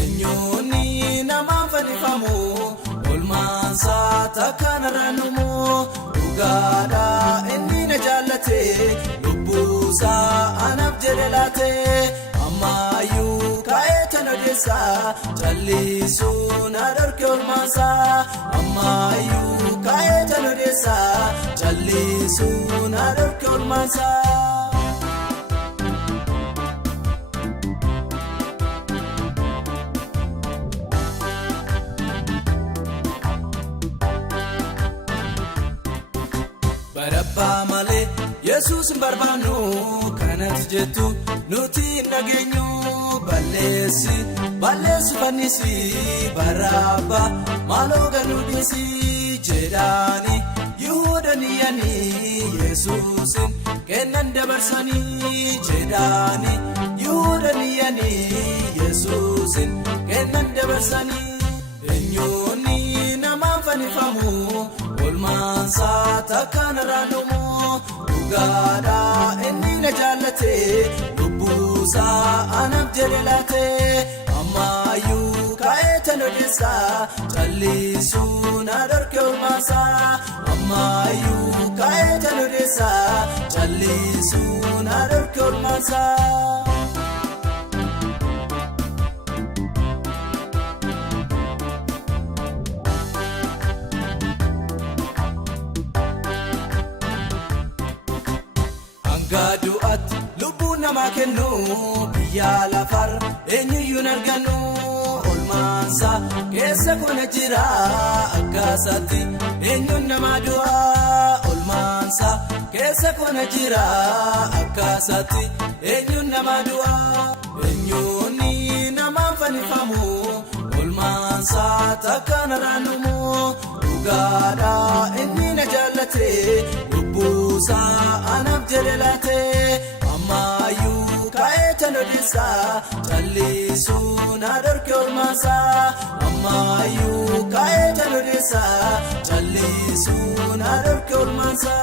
Eenyuuni nama fanifamu olmaansa takkaan ranumu dhugaadha inni na jaallate lubbuusaa anaaf jedhe laate ammayyuu kaa'ee tan odeessa jallisuun adorke olmaansa ammayyuu kaa'ee tan odeessa jallisuun adorke olmaansa. Barabbaa malee Yesuus barbaannu kanatti jettu nuti nageenyu balleessu fannisi Barabbaa maaloo ganuu dhiisi jedhaani Yihuudaniyyaani Yesuusin kennan dabarsanii jedhaani Yihuudaniyyaani Yesuusin kennan dabarsanii eenyuuni nama fanifamu olmaansa takkaan ranumu dhugaadha inni na jaallate lubbuusaa anaaf jedhe laate ammayyuu kaa'ee tan odeessa jallisuun adorke olmaansa ammayyuu kaa'ee tan odeessa jallisuun adorke olmaansa. Gaadu'aatti lubbuun namaa kennu biyya lafar eenyuyyuu argannu olmaansa keessa kuna jira akkaasaatti eenyuun nama du'a olmaansa keessa kuna jira akkaasaatti eenyuun nama du'a eenyuuni nama fanifamu olmaansa takkaan ranumu dhugaadha inni na jaallate lubbuusaa anaaf jedhe laate ammayyuu kaa'ee tan odeessa jallisuun adorke olmaansa ammayyuu kaa'ee tan odeessa jallisuun adorke olmaansa.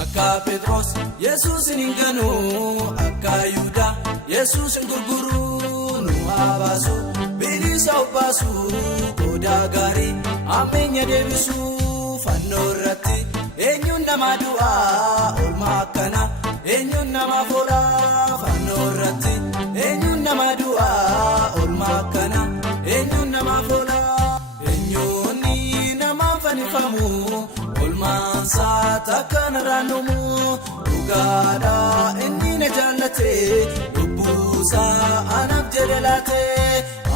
Akka Petros Yesuusin hin ganu akka Yihudaa Yesuusin gurguru nu baasu bilisa obbaasu goda gaarii ammeenya deebisu fannoo irratti eenyuun nama du'a olmaa akkana eenyuun nama fola fannoo irratti eenyuun nama du'a olmaa akkana eenyuun nama fola eenyuuni nama fanifamu olmaansa takkaan ranumu dhugaadha inni na jaallate lubbuusaa anaaf jedhe laate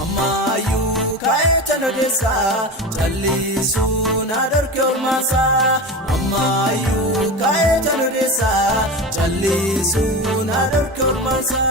ammayyuu kaa'ee tan odeessa jallisuun adorke olmaansa ammayyuu kaa'ee tan odeessa jallisuun adorke olmaansa.